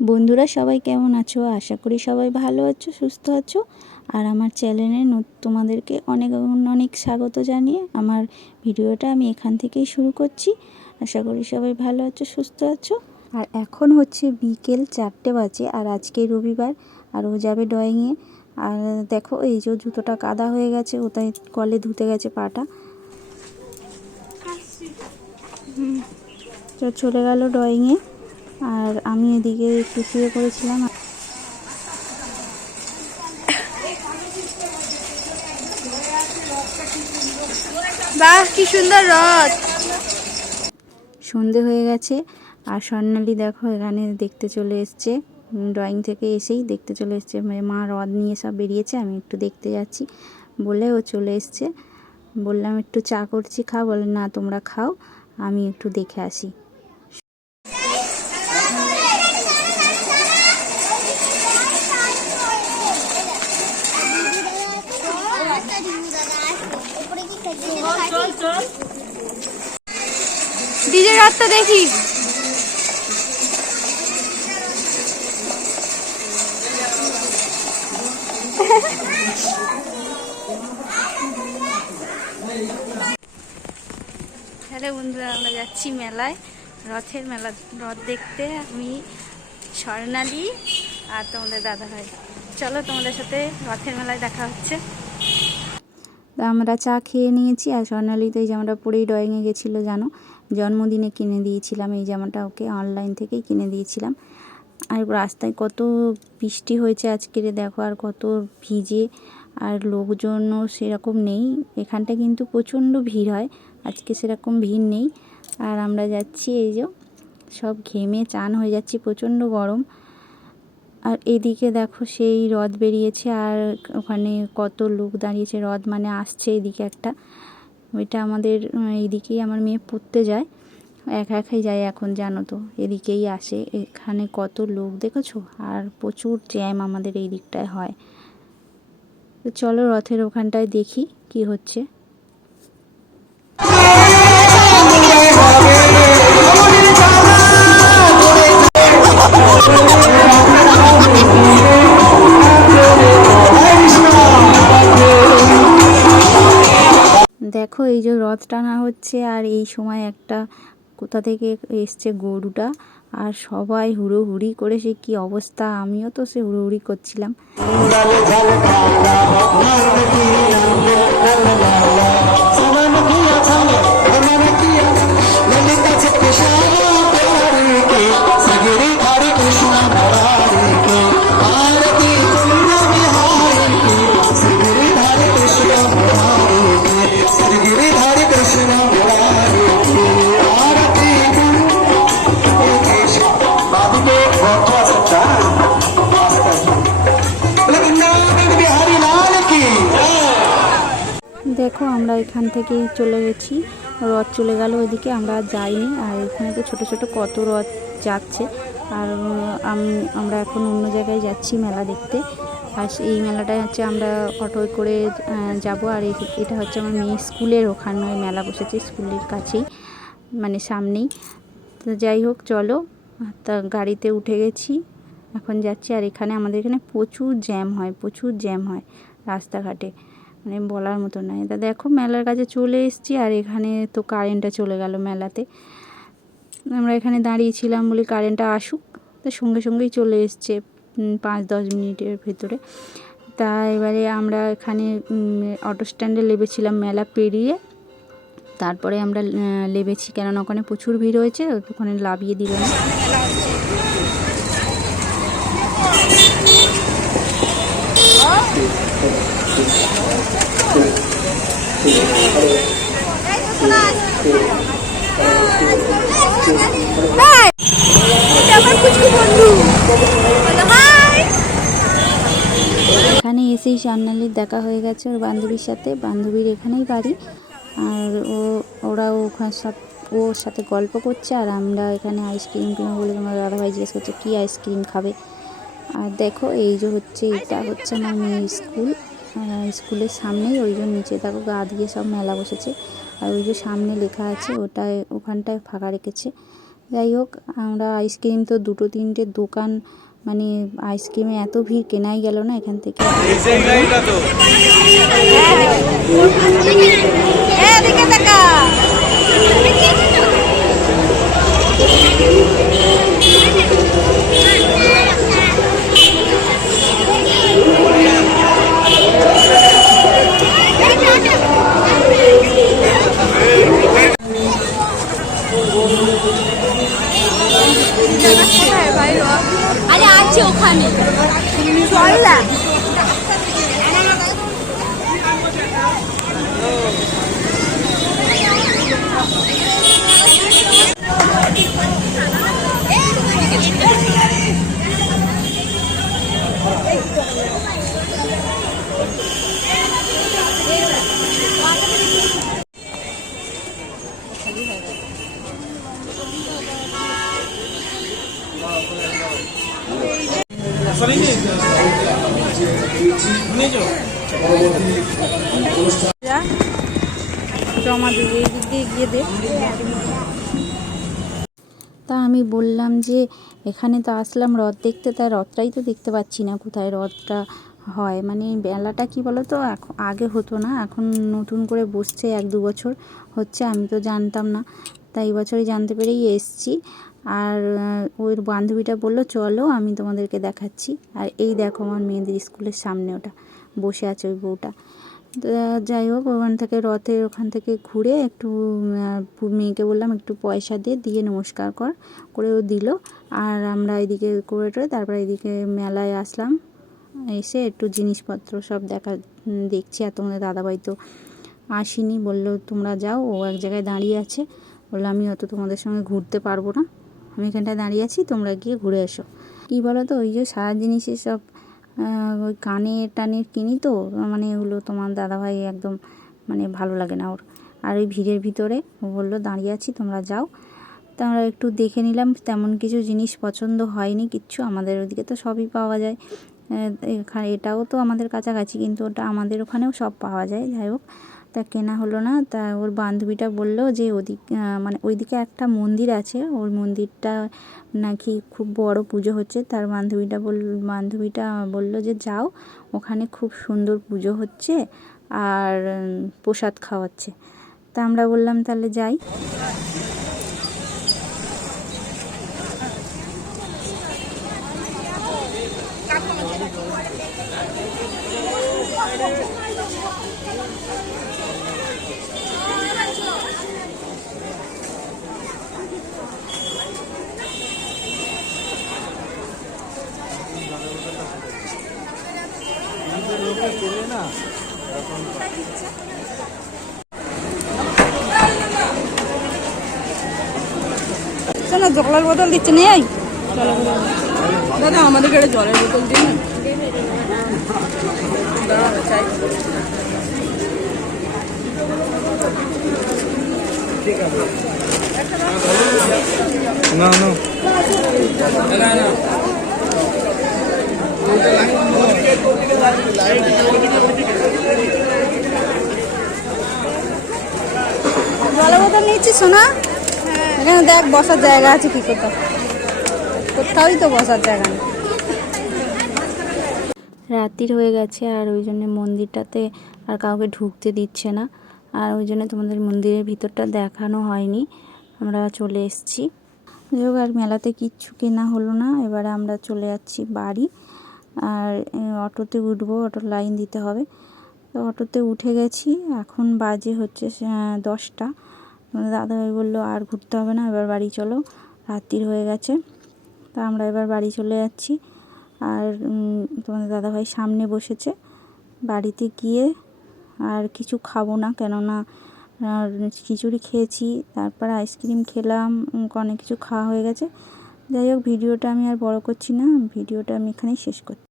বন্ধুরা সবাই কেমন আছো? আশা করি সবাই ভালো আছো, সুস্থ আছো। আর আমার চ্যানেলে তোমাদেরকে অনেক অনেক স্বাগত জানিয়ে আমার ভিডিওটা আমি এখান থেকেই শুরু করছি। আশা করি সবাই ভালো আছো, সুস্থ আছো। আর এখন হচ্ছে বিকেল 4টে বাজে, আর আজকে রবিবার, আর ও যাবে ড্রয়িংয়ে। আর দেখো এই যে জুতোটা কাদা হয়ে গেছে, ওটাই কলে ধুতে গেছে পাটা। তো চলে গেল ড্রয়িংয়ে, আর আমি এদিকে একটু শুয়ে পড়েছিলাম। বাহ, কি সুন্দর রথ! সন্ধে হয়ে গেছে, আর স্বর্ণালী দেখো এখানে দেখতে চলে এসছে। ড্রয়িং থেকে এসেই দেখতে চলে এসছে, মা রথ নিয়ে সব বেরিয়েছে, আমি একটু দেখতে যাচ্ছি বলে ও চলে এসছে। বললাম একটু চা করছি, খাও? বলে না, তোমরা খাও, আমি একটু দেখে আসি। ডিজে রথটা দেখি। হ্যালো বন্ধুরা, আমরা যাচ্ছি মেলায়, রথের মেলা, রথ দেখতে। আমি, স্বর্ণালী আর তোমাদের দাদা ভাই। চলো, তোমাদের সাথে রথের মেলায় দেখা হচ্ছে। আমরা চা খেয়ে নিয়েছি, আর স্বর্ণালী তো এই জামাটা পরেই ড্রয়িংয়ে গেছিলো, জানো, জন্মদিনে কিনে দিয়েছিলাম এই জামাটা ওকে, অনলাইন থেকেই কিনে দিয়েছিলাম। আর রাস্তায় কত বৃষ্টি হয়েছে আজকের, দেখো, আর কত ভিজে, আর লোকজনও সেরকম নেই। এখানটা কিন্তু প্রচণ্ড ভিড় হয়, আজকে সেরকম ভিড় নেই। আর আমরা যাচ্ছি, এই যে সব ঘেমে চান হয়ে যাচ্ছি, প্রচণ্ড গরম। আর এদিকে দেখো সেই রথ বেরিয়েছে, আর ওখানে কত লোক দাঁড়িয়েছে, রথ মানে আসছে এদিকে একটা। ওইটা আমাদের এইদিকেই আমার মেয়ে পড়তে যায়, একা একাই যায় এখন, জানো তো, এদিকেই আসে। এখানে কত লোক দেখেছো, আর প্রচুর জ্যাম আমাদের এই দিকটায় হয়। তো চলো রথের ওখানটায় দেখি কি হচ্ছে। দেখো এই যে রথ টানা হচ্ছে, আর এই সময় একটা কোথা থেকে এসছে গরুটা, আর সবাই হুড়োহুড়ি করে, সে কি অবস্থা, আমিও তো সে হুড়োহুড়ি করছিলাম। দেখো আমরা এখান থেকেই চলে গেছি, রথ চলে গেল ওইদিকে, আমরা আর যাইনি। আর এখানে তো ছোট ছোট কত রথ যাচ্ছে। আর আমরা এখন অন্য জায়গায় যাচ্ছি মেলা দেখতে। আর এই মেলাটায় হচ্ছে আমরা অটোয় করে যাব। আর এটা হচ্ছে আমার মেয়ে স্কুলের ওখানে মেলা বসেছে, স্কুলের কাছেই, মানে সামনেই। তো যাই হোক, চলো, তা গাড়িতে উঠে গেছি, এখন যাচ্ছি। আর এখানে আমাদের এখানে প্রচুর জ্যাম হয়, প্রচুর জ্যাম হয় রাস্তাঘাটে, মানে বলার মতো নয়। তা দেখো মেলার কাছে চলে এসেছি, আর এখানে তো কারেন্টটা চলে গেল মেলাতে। আমরা এখানে দাঁড়িয়েছিলাম বলে কারেন্টটা আসুক, তো সঙ্গে সঙ্গেই চলে এসছে 5-10 মিনিটের ভেতরে। তা এবারে আমরা এখানে অটো স্ট্যান্ডে নেমেছিলাম মেলা পেরিয়ে, তারপরে আমরা নেমেছি, কেননা ওখানে প্রচুর ভিড় হয়েছে, ওখানে লাভিয়ে দিল না। এখানে এসেই স্বর্ণালীর দেখা হয়ে গেছে ওর বান্ধবীর সাথে, বান্ধবীর এখানেই বাড়ি। আর ওরা ওখানে সব ওর সাথে গল্প করছে, আর আমরা এখানে আইসক্রিম কিনবো বলে তোমার দাদাভাই জিজ্ঞেস করছে কী আইসক্রিম খাবে। আর দেখো এই যে হচ্ছে, এটা হচ্ছে আমার মেয়ের স্কুল, স্কুলের সামনেই, ওই যে নিচে দেখো গা দিয়ে সব মেলা বসেছে। আর ওই যে সামনে লেখা আছে, ওখানটায় ফাঁকা রেখেছে। যাই হোক, আমরা আইসক্রিম তো 2-3টে দোকান, মানে আইসক্রিমে এত ভিড়, কেনাই গেল না এখান থেকে। এদিকে তাকা। আরে আছে ওখানে, চল না। জমা দিয়ে এই দিক দিয়ে গিয়ে দে। তা আমি বললাম যে এখানে তো আসলাম রথ দেখতে, তাই রথটাই তো দেখতে পাচ্ছি না কোথায় রথটা হয়। মানে মেলাটা কি বলো তো, এখন আগে হতো না, এখন নতুন করে বসছে, 1-2 বছর হচ্ছে, আমি তো জানতাম না, তাই এই বছরই জানতে পেরেই এসছি। আর ওই বান্ধবীটা বললো চলো আমি তোমাদেরকে দেখাচ্ছি। আর এই দেখো আমার মেয়েদের স্কুলের সামনে ওটা বসে আছে ওই বউটা। যাই হোক, ওখান থেকে ঘুরে একটু মেয়েকে বললাম একটু পয়সা দিয়ে নমস্কার করে ও দিল। আর আমরা এদিকে করে তারপরে এদিকে মেলায় আসলাম, এসে একটু জিনিসপত্র সব দেখছি। আর তোমাদের দাদাভাই তো আসেনি, বললো তোমরা যাও, ও এক জায়গায় দাঁড়িয়ে আছে, বললো আমি অত তোমাদের সঙ্গে ঘুরতে পারবো না, আমি এখানটায় দাঁড়িয়ে আছি, তোমরা গিয়ে ঘুরে এসো। কী বলো তো, ওই যে সারা জিনিসের সব ওই কানের কিনি তো, মানে এগুলো তোমার দাদাভাই একদম মানে ভালো লাগে না ওর। আর ওই ভিড়ের ভিতরে ও বললো দাঁড়িয়ে আছি তোমরা যাও। তা আমরা একটু দেখে নিলাম, তেমন কিছু জিনিস পছন্দ হয়নি কিচ্ছু, আমাদের ওদিকে তো সবই পাওয়া যায়। এখানে এটাও তো আমাদের কাছাকাছি, কিন্তু ওটা আমাদের ওখানেও সব পাওয়া যায়। যাই হোক, তা কেনা হলো না। তা ওর বান্ধবীটা বললো যে মানে ওইদিকে একটা মন্দির আছে, ওই মন্দিরটা নাকি খুব বড় পুজো হচ্ছে। তার বান্ধবীটা বললো যে যাও, ওখানে খুব সুন্দর পুজো হচ্ছে আর প্রসাদ খাওয়াচ্ছে। তা আমরা বললাম তাহলে যাই। না জলের বোতল দিচ্ছে নেই দাদা, আমাদের ঘরে জলের বোতল দিন। না না জলের বোতল নিচ্ছি সোনা, এখানে দেখ বসার জায়গা আছে কি কোথাওই তো বসার জায়গা নেই। রাত্রির হয়ে গেছে, আর ওই জন্য মন্দিরটাতে আর কাউকে ঢুকতে দিচ্ছে না, আর ওই জন্য তোমাদের মন্দিরের ভিতরটা দেখানো হয়নি, আমরা চলে এসেছি। যাই হোক, আর মেলাতে কিচ্ছু কেনা হলো না। এবারে আমরা চলে যাচ্ছি বাড়ি, আর অটোতে উঠবো, অটোর লাইন দিতে হবে। তো অটোতে উঠে গেছি, এখন বাজে হচ্ছে 10টা। দাদাভাই বললো আর ঘুরতে হবে না, এবার বাড়ি চলো, রাত্রির হয়ে গেছে। তা আমরা এবার বাড়ি চলে যাচ্ছি। আর তোমাদের দাদাভাই সামনে বসেছে। বাড়িতে গিয়ে আর কিছু খাবো না, কেননা খিচুড়ি খেয়েছি, তারপর আইসক্রিম খেলাম, অনেক কিছু খাওয়া হয়ে গেছে। যাই হোক, ভিডিওটা আমি আর বড় করছি না, ভিডিওটা আমি এখানেই শেষ করছি।